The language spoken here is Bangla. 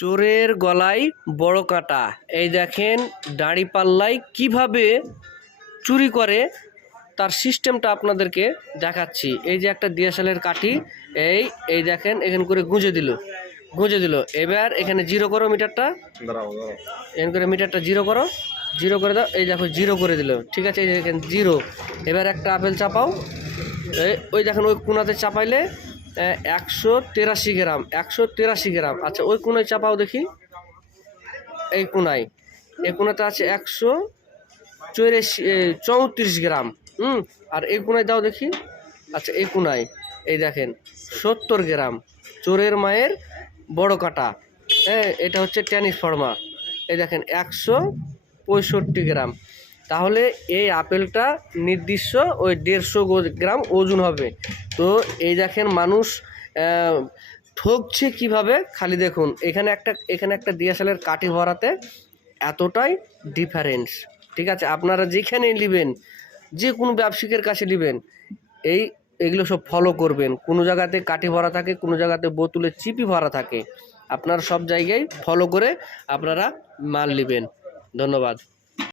চোরের গলায় বড় কাঁটা। এই দেখেন দাঁড়িপাল্লায় কিভাবে চুরি করে তার সিস্টেমটা আপনাদেরকে দেখাচ্ছি। এই যে একটা ডিএসএলের কাঠি, এই দেখেন এখানে করে গুঁজে দিল। এবার এখানে জিরো করো মিটারটা, এখানে করে মিটারটা জিরো করে দাও। এই দেখো জিরো করে দিল, ঠিক আছে। এই দেখেন জিরো। এবার একটা আপেল চাপাও, ওই দেখেন ওই কোনাতে চাপাইলে 183 গ্রাম, 183 গ্রাম। আচ্ছা ওই কোনায় চাপাও দেখি, এই কোনাতে আছে 134 গ্রাম। আর এই কোনায় দাও দেখি। আচ্ছা এই কোনায় এই দেখেন 70 গ্রাম। চোরের মায়ের বড় কাঁটা। হ্যাঁ, এটা হচ্ছে ট্রান্সফর্মার। এই দেখেন 165 গ্রাম। তাহলে এই আপেলটা নির্দিষ্ট ওই 150 গ্রাম ওজন হবে। তো এই দেখেন মানুষ ঠকছে কিভাবে, খালি দেখুন এখানে একটা ডিএসএলের কাঠি ভরাতে এতটাই ডিফারেন্স। ঠিক আছে, আপনারা যেখানেই নেবেন, যে কোনো ব্যবসায়িকের কাছে নেবেন, এইগুলো সব ফলো করবেন। কোনো জায়গাতে কাঠি ভরা থাকে, কোনো জায়গাতে বোতলের চিপি ভরা থাকে। আপনারা সব জায়গায় ফলো করে আপনারা মাল নেবেন। ধন্যবাদ।